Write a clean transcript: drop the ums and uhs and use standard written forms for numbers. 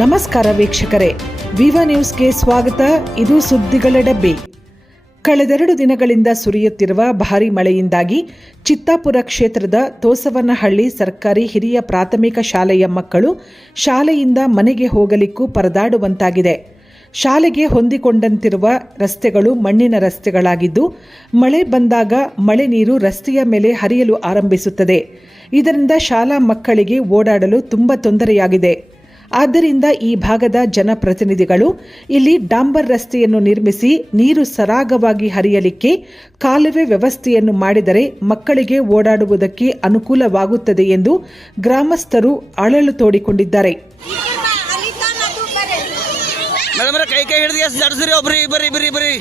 ನಮಸ್ಕಾರ ವೀಕ್ಷಕರೇ, ವಿವಾ ನ್ಯೂಸ್ಗೆ ಸ್ವಾಗತ. ಇದು ಸುದ್ದಿಗಳ ಡಬ್ಬಿ. ಕಳೆದೆರಡು ದಿನಗಳಿಂದ ಸುರಿಯುತ್ತಿರುವ ಭಾರೀ ಮಳೆಯಿಂದಾಗಿ ಚಿತ್ತಾಪುರ ಕ್ಷೇತ್ರದ ತೋಸವನಹಳ್ಳಿ ಸರ್ಕಾರಿ ಹಿರಿಯ ಪ್ರಾಥಮಿಕ ಶಾಲೆಯ ಮಕ್ಕಳು ಶಾಲೆಯಿಂದ ಮನೆಗೆ ಹೋಗಲಿಕ್ಕೂ ಪರದಾಡುವಂತಾಗಿದೆ. ಶಾಲೆಗೆ ಹೊಂದಿಕೊಂಡಂತಿರುವ ರಸ್ತೆಗಳು ಮಣ್ಣಿನ ರಸ್ತೆಗಳಾಗಿದ್ದು, ಮಳೆ ಬಂದಾಗ ಮಳೆ ನೀರು ರಸ್ತೆಯ ಮೇಲೆ ಹರಿಯಲು ಆರಂಭಿಸುತ್ತದೆ. ಇದರಿಂದ ಶಾಲಾ ಮಕ್ಕಳಿಗೆ ಓಡಾಡಲು ತುಂಬ ತೊಂದರೆಯಾಗಿದೆ. ಆದ್ದರಿಂದ ಈ ಭಾಗದ ಜನಪ್ರತಿನಿಧಿಗಳು ಇಲ್ಲಿ ಡಾಂಬರ್ ರಸ್ತೆಯನ್ನು ನಿರ್ಮಿಸಿ ನೀರು ಸರಾಗವಾಗಿ ಹರಿಯಲಿಕ್ಕೆ ಕಾಲುವೆ ವ್ಯವಸ್ಥೆಯನ್ನು ಮಾಡಿದರೆ ಮಕ್ಕಳಿಗೆ ಓಡಾಡುವುದಕ್ಕೆ ಅನುಕೂಲವಾಗುತ್ತದೆ ಎಂದು ಗ್ರಾಮಸ್ಥರು ಅಳಲು ತೋಡಿಕೊಂಡಿದ್ದಾರೆ. ಮೇಡಮ್ ಕೈ ಹಿಡಿದು ಎಷ್ಟು ಜಡ್ಸ್ರಿ ಒಬ್ರಿ ಬರೀ